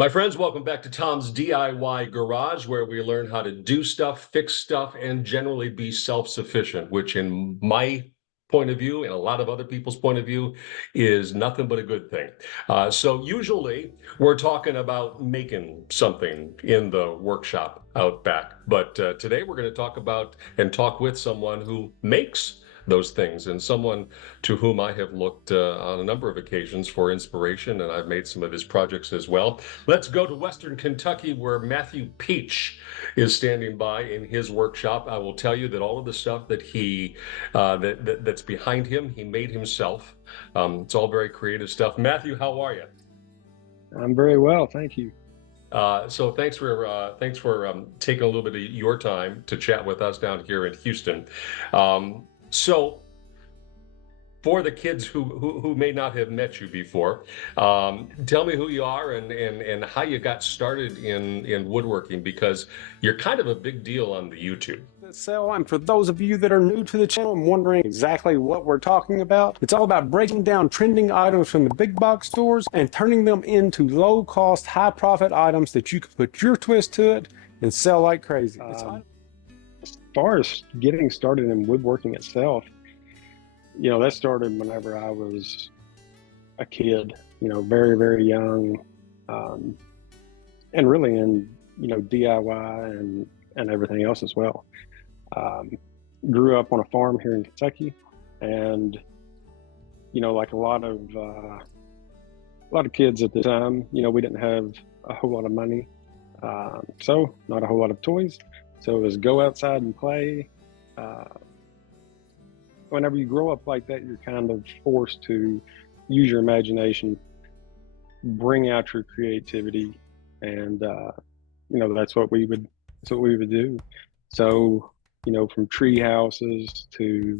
My friends, welcome back to Tom's DIY Garage, where we learn how to do stuff, fix stuff, and generally be self-sufficient, which in my point of view and a lot of other people's point of view is nothing but a good thing. So usually we're talking about making something in the workshop out back. But today we're going to talk about and talk with someone who makes those things, and someone to whom I have looked on a number of occasions for inspiration, and I've made some of his projects as well. Let's go to Western Kentucky, where Matthew Peech is standing by in his workshop. I will tell you that all of the stuff that that's behind him, he made himself. It's all very creative stuff. Matthew, how are you? I'm very well, thank you. So thanks for taking a little bit of your time to chat with us down here in Houston. So for the kids who may not have met you before, tell me who you are and how you got started in woodworking, because you're kind of a big deal on the YouTube. So, and for those of you that are new to the channel and wondering exactly what we're talking about, it's all about breaking down trending items from the big box stores and turning them into low cost, high profit items that you can put your twist to it and sell like crazy. As far as getting started in woodworking itself, that started whenever I was a kid, very, very young, and really in, DIY and everything else as well. Grew up on a farm here in Kentucky, and, like a lot of kids at the time, we didn't have a whole lot of money, so not a whole lot of toys. So it was go outside and play. Whenever you grow up like that, you're kind of forced to use your imagination, bring out your creativity, and that's what we would do. So from tree houses to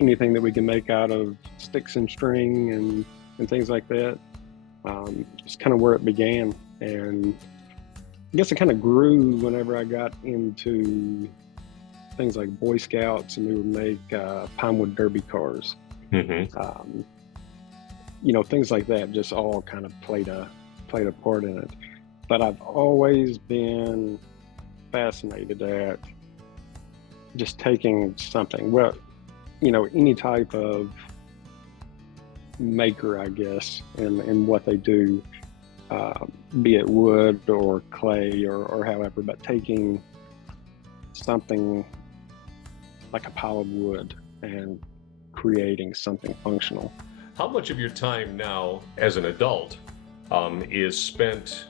anything that we can make out of sticks and string and things like that. It's kind of where it began, and I guess it kind of grew whenever I got into things like Boy Scouts, and we would make Pinewood Derby cars. Mm-hmm. Things like that just all kind of played a part in it. But I've always been fascinated at just taking something, any type of maker, I guess, and what they do, be it wood or clay or however, but taking something like a pile of wood and creating something functional. How much of your time now as an adult is spent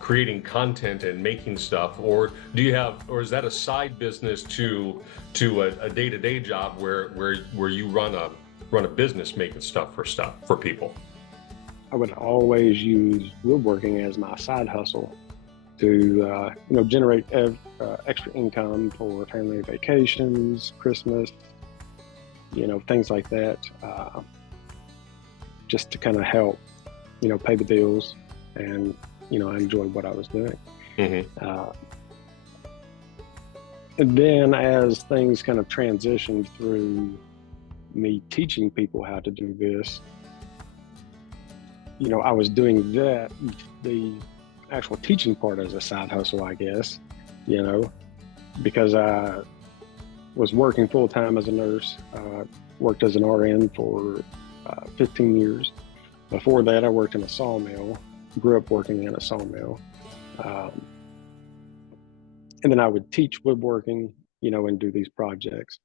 creating content and making stuff, or is that a side business to a day-to-day job where you run a business making stuff for people? I would always use woodworking as my side hustle to generate extra income for family vacations, Christmas, things like that, just to kind of help pay the bills, and I enjoyed what I was doing. Mm-hmm. And then as things kind of transitioned through me teaching people how to do this, I was doing the actual teaching part as a side hustle, I guess, because I was working full-time as a nurse. Worked as an RN for 15 years. Before that, I worked in a sawmill, grew up working in a sawmill. And then I would teach woodworking, and do these projects.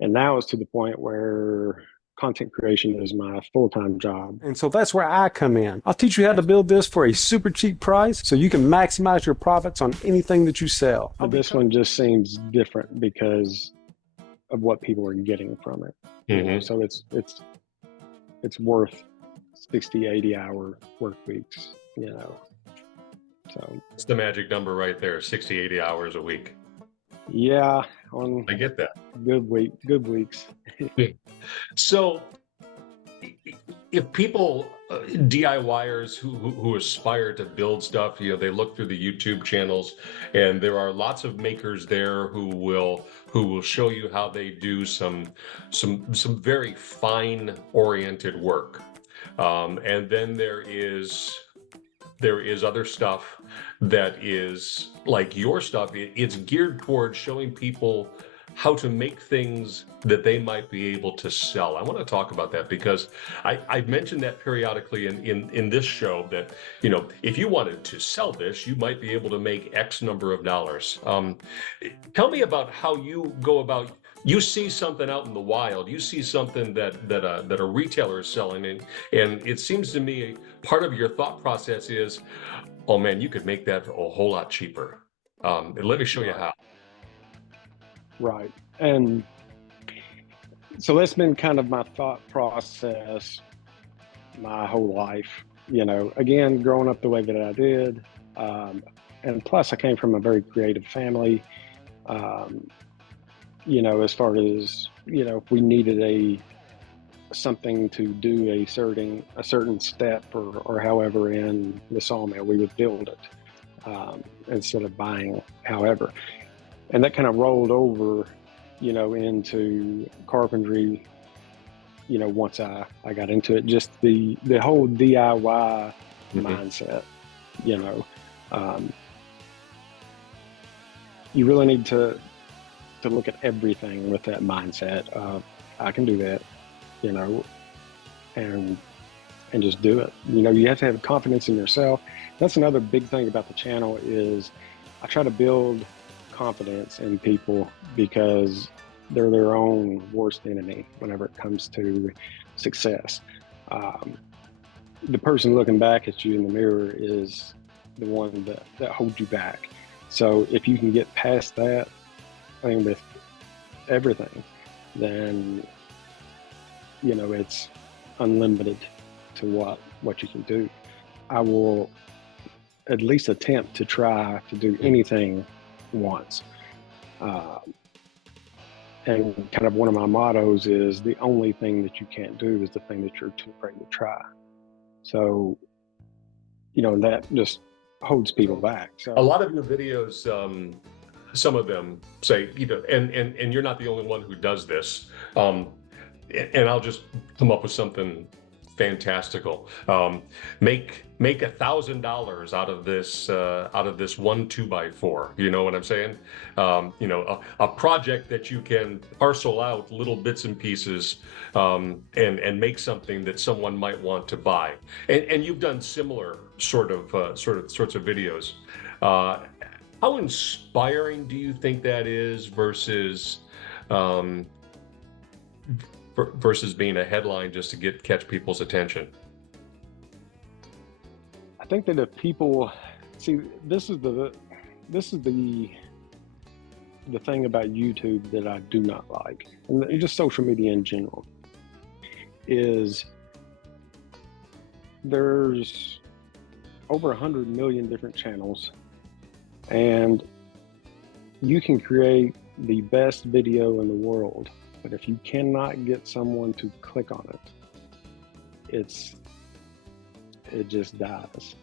And now it's to the point where content creation is my full-time job. And so that's where I come in. I'll teach you how to build this for a super cheap price so you can maximize your profits on anything that you sell. But this one just seems different because of what people are getting from it. Mm-hmm. So it's worth 60, 80 hour work weeks, So it's the magic number right there, 60, 80 hours a week. Yeah, I get that. Good weeks. So if people, DIYers who aspire to build stuff, they look through the YouTube channels, and there are lots of makers there who will show you how they do some very fine oriented work. And then there is there is other stuff that is like your stuff. It's geared towards showing people how to make things that they might be able to sell. I want to talk about that because I've mentioned that periodically in this show that, you know, if you wanted to sell this, you might be able to make X number of dollars. Tell me about how you go about. You see something out in the wild. You see something that a retailer is selling, and it seems to me part of your thought process is, oh man, you could make that a whole lot cheaper. And let me show you how. Right. And so that's been kind of my thought process my whole life. You know, again, growing up the way that I did. And plus, I came from a very creative family. You know, as far as, you know, if we needed something to do a certain step or however in the sawmill, we would build it instead of buying however. And that kind of rolled over, you know, into carpentry, you know, once I got into it, just the whole DIY mindset, you know. You really need to look at everything with that mindset of, I can do that, you know, and just do it. You know, you have to have confidence in yourself. That's another big thing about the channel is I try to build confidence in people because they're their own worst enemy whenever it comes to success. The person looking back at you in the mirror is the one that holds you back. So if you can get past that, I mean, with everything, then, you know, it's unlimited to what you can do. I will at least attempt to try to do anything once. And kind of one of my mottos is the only thing that you can't do is the thing that you're too afraid to try. So, you know, that just holds people back. So a lot of your videos, some of them say, you know, and you're not the only one who does this. And I'll just come up with something fantastical. Make $1,000 out of this 1 2x4. You know what I'm saying? You know, a project that you can parcel out little bits and pieces, and make something that someone might want to buy. And you've done similar sorts of videos. How inspiring do you think that is versus being a headline just to catch people's attention? I think that if people see, this is the thing about YouTube that I do not like, and just social media in general, is there's over 100 million different channels, and you can create the best video in the world, but if you cannot get someone to click on it, it just dies.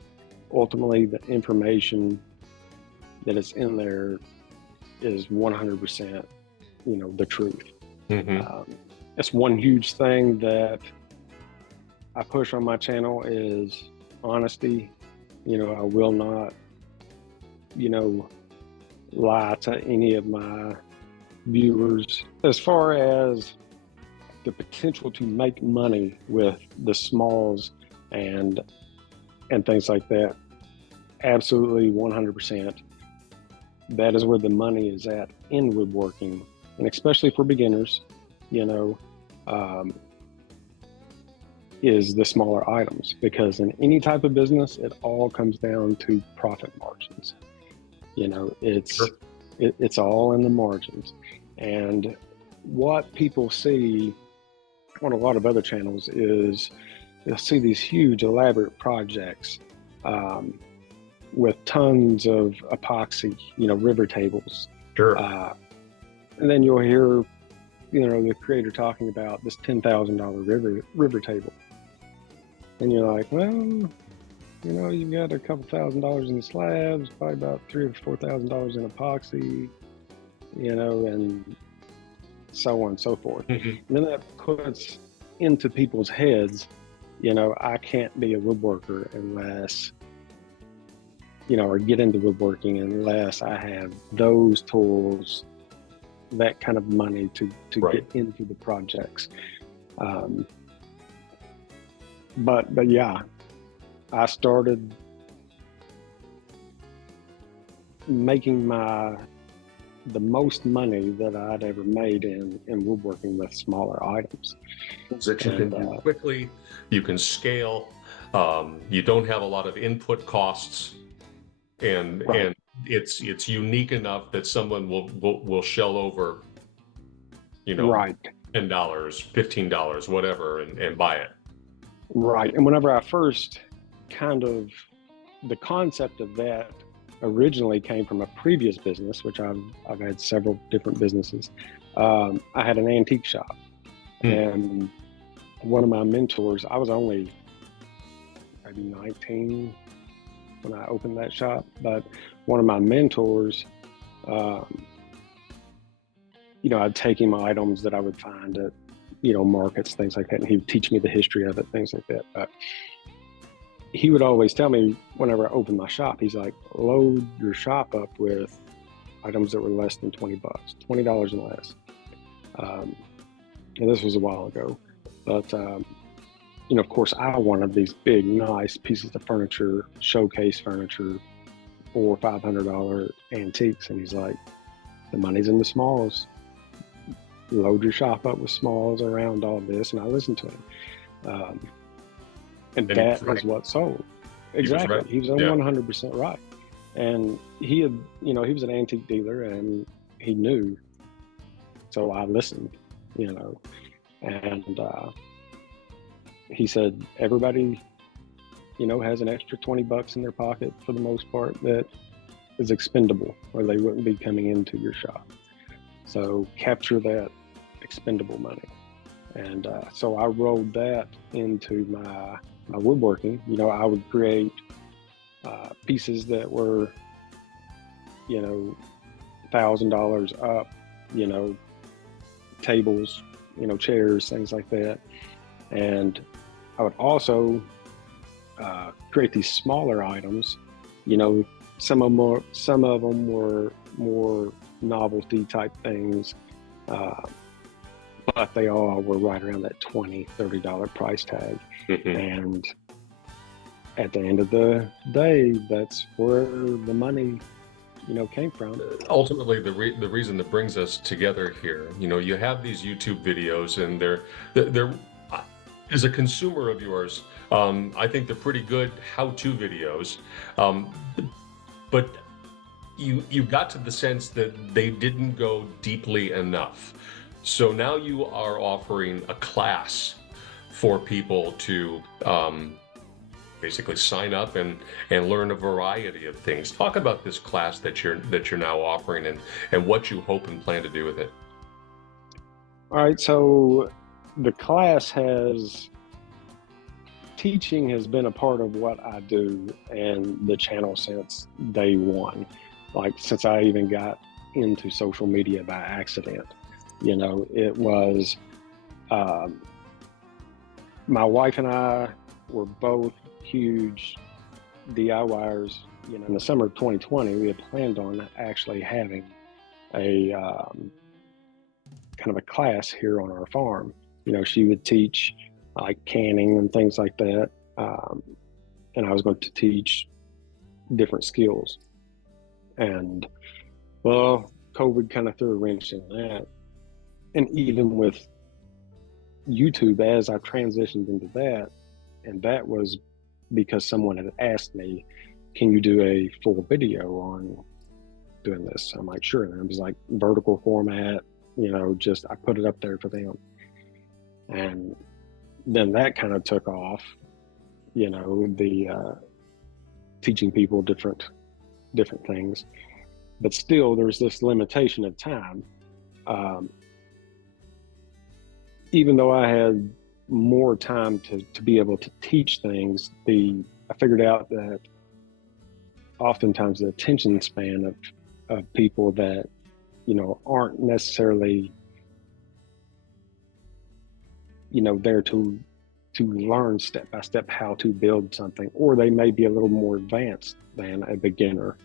Ultimately, the information that is in there is 100%, you know, the truth. That's one huge thing that I push on my channel is honesty. You know, I will not, you know, lie to any of my viewers. As far as the potential to make money with the smalls and things like that, absolutely 100%. That is where the money is at in woodworking, and especially for beginners, you know, is the smaller items, because in any type of business, it all comes down to profit margins. You know, it's all in the margins. And what people see on a lot of other channels is they'll see these huge elaborate projects with tons of epoxy, you know, river tables. Sure. And then you'll hear, you know, the creator talking about this $10,000 river table. And you're like, well, you know, you've got a couple $1,000s in slabs, probably about $3,000 or $4,000 in epoxy, you know, and so on and so forth. And then that puts into people's heads, you know, I can't be a woodworker unless or get into woodworking unless I have those tools, that kind of money to Right. get into the projects. But yeah, I started making the most money that I'd ever made in woodworking with smaller items. That you can do quickly, you can scale, you don't have a lot of input costs, and Right, it's unique enough that someone will shell over, you know, right, $10, $15, whatever, and buy it. right. And whenever I first the concept of that originally came from a previous business, which I've had several different businesses. I had an antique shop, and one of my mentors, I was only maybe 19 when I opened that shop, but one of my mentors, I'd take him items that I would find at, markets, things like that, and he would teach me the history of it, things like that. But he would always tell me whenever I opened my shop, he's like, load your shop up with items that were less than $20, $20 and less. And this was a while ago, but of course, I wanted these big, nice pieces of furniture, showcase furniture, $400 or $500 antiques, and he's like, the money's in the smalls. Load your shop up with smalls around all this, and I listened to him. And that was what sold. Exactly. He was 100% right. And he had, he was an antique dealer, and he knew. So I listened, and he said, everybody, has an extra $20 in their pocket for the most part that is expendable, or they wouldn't be coming into your shop. So capture that expendable money. And so I rolled that into my woodworking. I would create pieces that were, $1,000 up, tables, chairs, things like that. And I would also create these smaller items. Some of them were more novelty type things, but they all were right around that $20, $30 price tag. And at the end of the day, that's where the money, came from. Ultimately, the reason that brings us together here, you have these YouTube videos, and they're as a consumer of yours, I think they're pretty good how-to videos, but you got to the sense that they didn't go deeply enough. So now you are offering a class for people to basically sign up and learn a variety of things. Talk about this class that you're now offering, and what you hope and plan to do with it. All right, so the class teaching has been a part of what I do and the channel since day one. Like, since I even got into social media by accident, it was, my wife and I were both huge DIYers. In the summer of 2020, we had planned on actually having a kind of a class here on our farm. She would teach like canning and things like that, and I was going to teach different skills. And well, COVID kind of threw a wrench in that. And even with YouTube, as I transitioned into that, and that was because someone had asked me, can you do a full video on doing this? I'm like, sure. And it was like vertical format, just I put it up there for them. And then that kind of took off, the teaching people different things. But still, there's this limitation of time. Even though I had more time to be able to teach things, I figured out that oftentimes the attention span of people that, aren't necessarily, there to to learn step by step how to build something, or they may be a little more advanced than a beginner.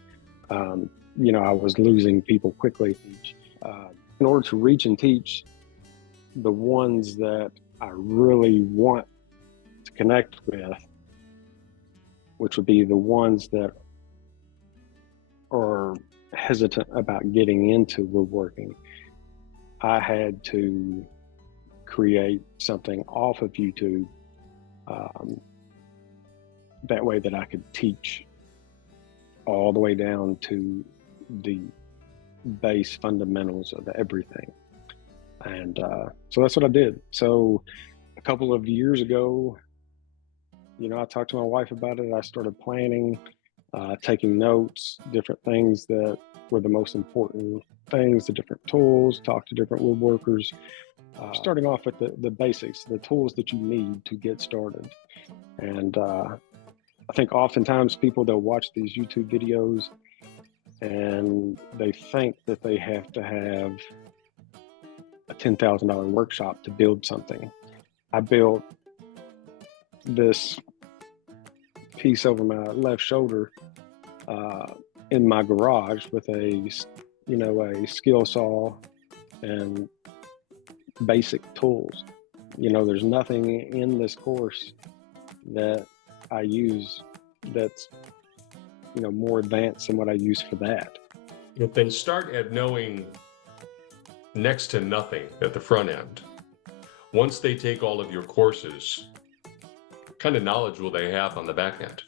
I was losing people quickly. In order to reach and teach the ones that I really want to connect with, which would be the ones that are hesitant about getting into woodworking, I had to create something off of YouTube, that way that I could teach all the way down to the base fundamentals of everything. And so that's what I did. So a couple of years ago, I talked to my wife about it. I started planning, taking notes, different things that were the most important things, the different tools, talk to different woodworkers, starting off with the basics, the tools that you need to get started. And I think oftentimes people, they'll watch these YouTube videos and they think that they have to have a $10,000 workshop to build something. I built this piece over my left shoulder in my garage with a skill saw and basic tools. There's nothing in this course that I use that's more advanced than what I use for that. Then start at knowing next to nothing at the front end. Once they take all of your courses, what kind of knowledge will they have on the back end?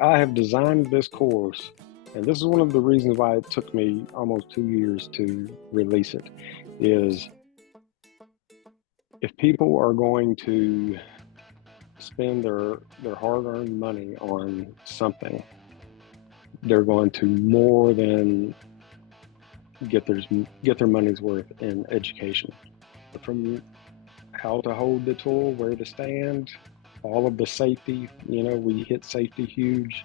I have designed this course, and this is one of the reasons why it took me almost 2 years to release it, is if people are going to spend their hard-earned money on something, they're going to more than get their money's worth in education. From how to hold the tool, where to stand, all of the safety, we hit safety huge.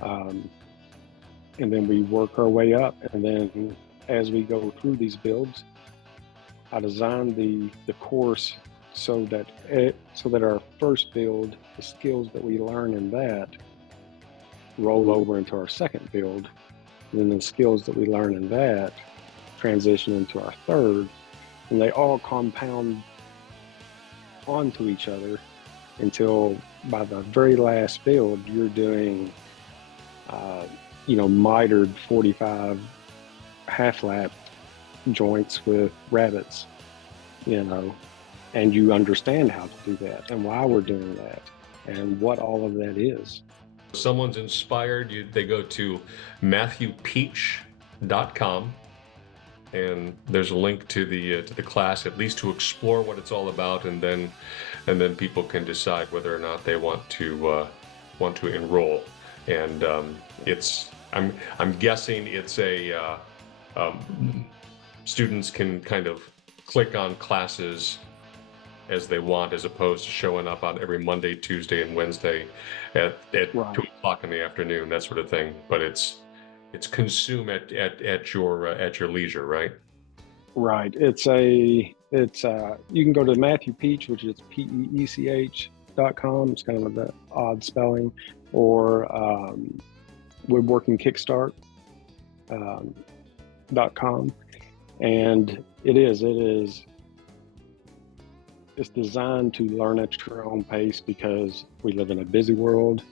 And then we work our way up. And then as we go through these builds, I designed the course so that our first build, the skills that we learn in that, roll over into our second build. And then the skills that we learn in that transition into our third, and they all compound onto each other until by the very last build, you're doing, mitered 45 half lap joints with rabbets, and you understand how to do that and why we're doing that and what all of that is. Someone's inspired, they go to MatthewPeech.com, and there's a link to the class, at least to explore what it's all about, and then people can decide whether or not they want to enroll. And I'm guessing it's students can kind of click on classes as they want, as opposed to showing up on every Monday, Tuesday, and Wednesday at Right. 2 o'clock in the afternoon, that sort of thing. But it's consumed at your leisure, right? Right. You can go to Matthew Peech, which is PEECH.com. It's kind of the odd spelling, or Woodworking Kickstart.com. And it's designed to learn at your own pace, because we live in a busy world.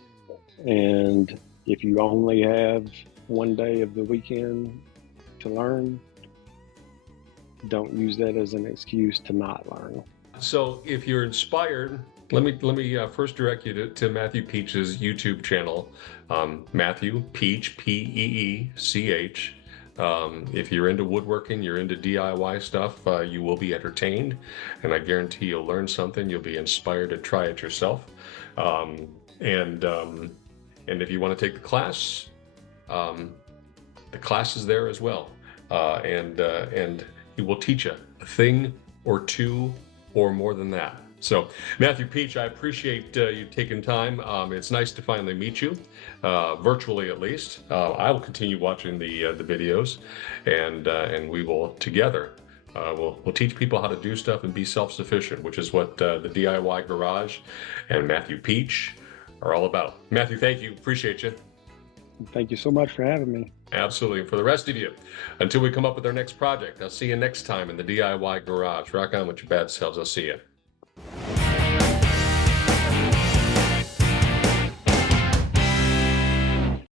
And if you only have one day of the weekend to learn, don't use that as an excuse to not learn. So if you're inspired, let me first direct you to Matthew Peech's YouTube channel, Matthew Peech, Peech. If you're into woodworking, you're into DIY stuff, you will be entertained, and I guarantee you'll learn something. You'll be inspired to try it yourself. And if you want to take the class is there as well. And he will teach you a thing or two or more than that. So Matthew Peech, I appreciate you taking time. It's nice to finally meet you, virtually at least. I will continue watching the videos, and we will together We'll teach people how to do stuff and be self-sufficient, which is what the DIY Garage and Matthew Peech are all about. Matthew, thank you. Appreciate you. Thank you so much for having me. Absolutely. And for the rest of you, until we come up with our next project, I'll see you next time in the DIY Garage. Rock on with your bad selves. I'll see you.